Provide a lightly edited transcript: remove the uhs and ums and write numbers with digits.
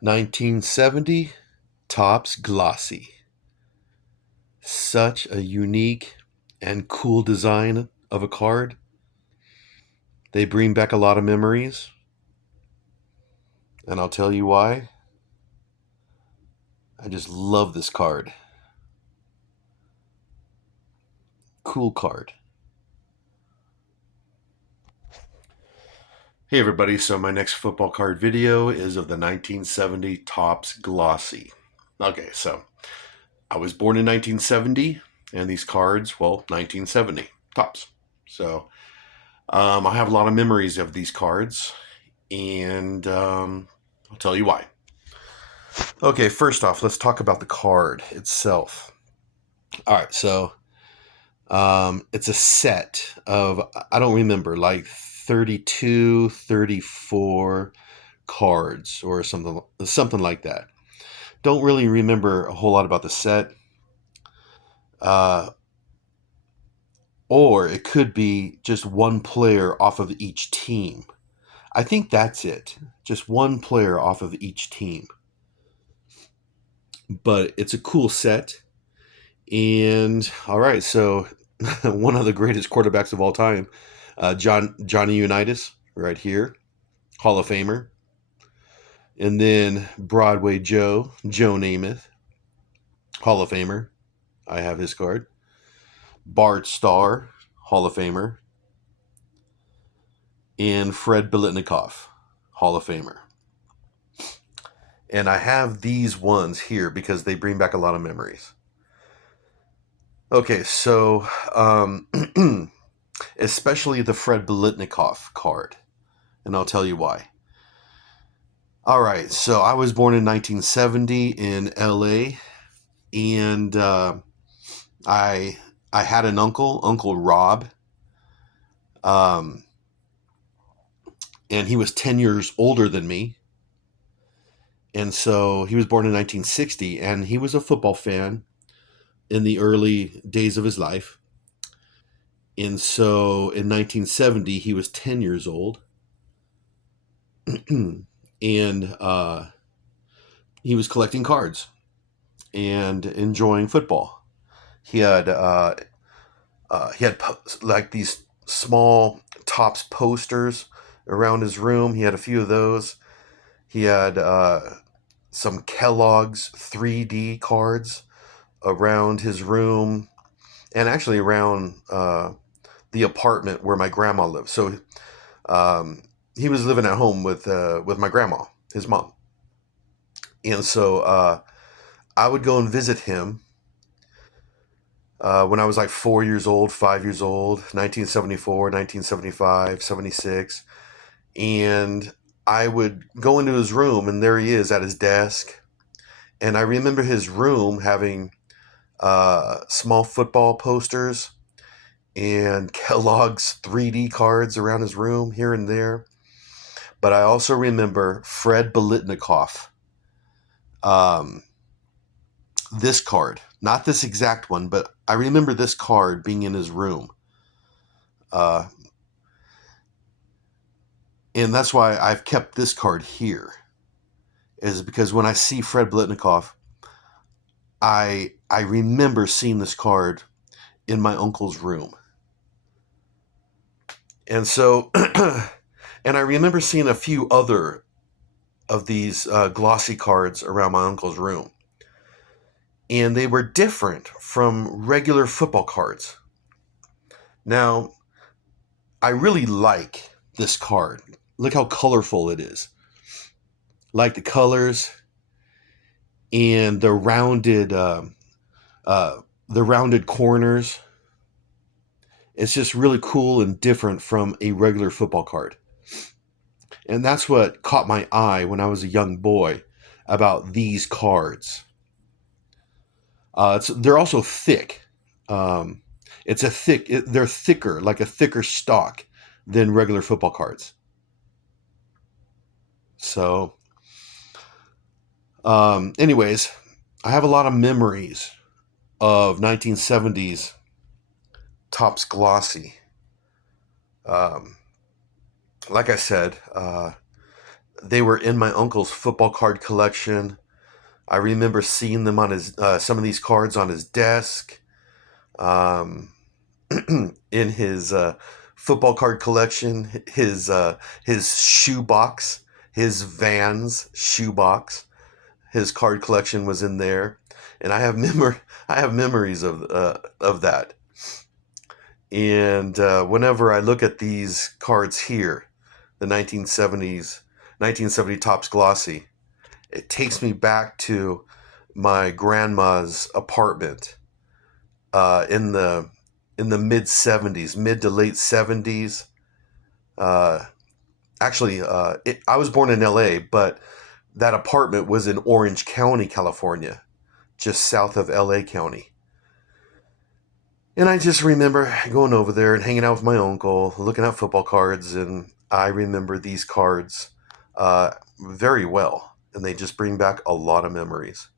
1970 Topps Glossy. Such a unique and cool design of a card. They bring back a lot of memories, and I'll tell you why. I just love this card. Cool card. Hey everybody, so my next football card video is of the 1970 Topps Glossy. Okay, so I was born in 1970, and these cards, well, 1970 Topps. So I have a lot of memories of these cards, and I'll tell you why. Okay, first off, let's talk about the card itself. All right, so it's a set of, I don't remember, like 32, 34 cards or something like that. Don't really remember a whole lot about the set. Or it could be just one player off of each team. I think that's it. Just one player off of each team. But it's a cool set. And all right, so one of the greatest quarterbacks of all time, Johnny Unitas, right here, Hall of Famer. And then Broadway Joe Namath, Hall of Famer. I have his card. Bart Starr, Hall of Famer. And Fred Biletnikoff, Hall of Famer. And I have these ones here because they bring back a lot of memories. Okay, so especially the Fred Biletnikoff card, and I'll tell you why. All right, so I was born in 1970 in LA, and I had an Uncle Rob, and he was 10 years older than me. And so he was born in 1960, and he was a football fan in the early days of his life. And so in 1970, he was 10 years old. And he was collecting cards and enjoying football. He had like these small Topps posters around his room. He had a few of those. He had some Kellogg's 3D cards around his room, and actually around the apartment where my grandma lived. So he was living at home with my grandma, his mom, and so I would go and visit him when I was like 4 years old, 5 years old, 1974, 1975, 76, and I would go into his room, and there he is at his desk. And I remember his room having small football posters and Kellogg's 3D cards around his room here and there. But I also remember Fred Biletnikoff. This card, not this exact one, but I remember this card being in his room. And that's why I've kept this card here, is because when I see Fred Biletnikoff, I remember seeing this card in my uncle's room. And so, and I remember seeing a few other of these glossy cards around my uncle's room. And they were different from regular football cards. Now, I really like this card. Look how colorful it is. Like the colors and the rounded corners. It's just really cool and different from a regular football card. And that's what caught my eye when I was a young boy about these cards. They're also thick. They're thicker, like a thicker stock than regular football cards. So, anyways, I have a lot of memories of 1970s Topps Glossy. Like I said, They were in my uncle's football card collection. I remember seeing them on his some of these cards on his desk, um, in his football card collection, his shoe box, his Vans shoe box. His card collection was in there, and I have memories of that. And whenever I look at these cards here, the 1970 Topps Glossy, it takes me back to my grandma's apartment in the mid 70s, mid to late 70s. Uh, I was born in L.A., but that apartment was in Orange County, California, just south of L.A. County. And I just remember going over there and hanging out with my uncle, looking at football cards, and I remember these cards very well, and they just bring back a lot of memories.